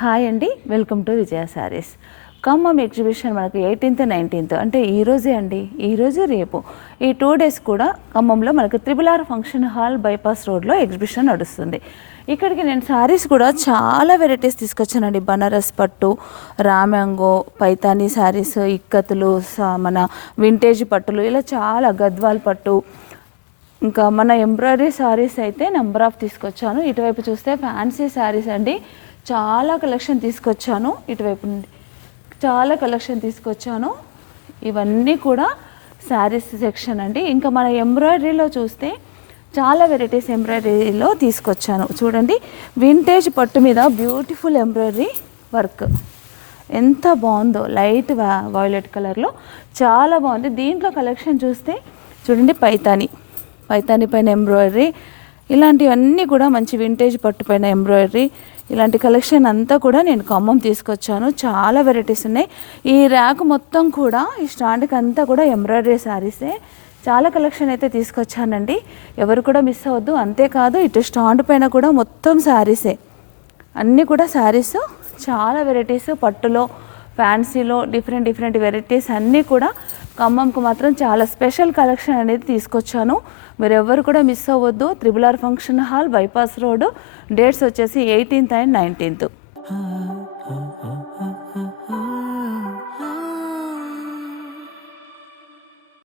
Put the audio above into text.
Hi అండి, welcome to Vijaya saris. Khammam exhibition మనకు 18th 19th అంటే ఈరోజే అండి, ఈరోజు రేపు ఈ 2 days కూడా ఖమ్మంలో మనకు RRR ఫంక్షన్ హాల్ బైపాస్ రోడ్లో ఎగ్జిబిషన్ నడుస్తుంది. ఇక్కడికి నేను శారీస్ కూడా చాలా వెరైటీస్ తీసుకొచ్చానండి. బనారస్ పట్టు, రామ్యాంగో, పైతానీ శారీస్, ఇక్కతులు, మన వింటేజ్ పట్టులు, ఇలా చాలా గద్వాల్ పట్టు, ఇంకా మన ఎంబ్రాయిడరీ శారీస్ అయితే నెంబర్ ఆఫ్ తీసుకొచ్చాను. ఇటువైపు చూస్తే ఫ్యాన్సీ శారీస్ అండి, చాలా కలెక్షన్ తీసుకొచ్చాను. ఇటువైపు నుండి చాలా కలెక్షన్ తీసుకొచ్చాను. ఇవన్నీ కూడా శారీస్ సెక్షన్ అండి. ఇంకా మన ఎంబ్రాయిడరీలో చూస్తే చాలా వెరైటీస్ ఎంబ్రాయిడరీలో తీసుకొచ్చాను. చూడండి, వింటేజ్ పట్టు మీద బ్యూటిఫుల్ ఎంబ్రాయిడరీ వర్క్ ఎంత బాగుందో, లైట్ వైలెట్ కలర్లో చాలా బాగుంది. దీంట్లో కలెక్షన్ చూస్తే చూడండి, పైతానీ పైన ఎంబ్రాయిడరీ, ఇలాంటివన్నీ కూడా మంచి వింటేజ్ పట్టు పైన ఎంబ్రాయిడరీ, ఇలాంటి కలెక్షన్ అంతా కూడా నేను ఖమ్మం తీసుకొచ్చాను. చాలా వెరైటీస్ ఉన్నాయి. ఈ ర్యాక్ మొత్తం కూడా, ఈ స్టాండ్కి అంతా కూడా ఎంబ్రాయిడరీ శారీసే. చాలా కలెక్షన్ అయితే తీసుకొచ్చానండి, ఎవరు కూడా మిస్ అవ్వద్దు. అంతేకాదు, ఇటు స్టాండ్ పైన కూడా మొత్తం శారీసే, అన్నీ కూడా శారీస్. చాలా వెరైటీస్ పట్టులో, ఫ్యాన్సీలో డిఫరెంట్ వెరైటీస్ అన్నీ కూడా ఖమ్మంకు మాత్రం చాలా స్పెషల్ కలెక్షన్ అనేది తీసుకొచ్చాను. మీరు ఎవరు కూడా మిస్ అవ్వద్దు. RRR function hall bypass road, dates వచ్చేసి 18th and 19th.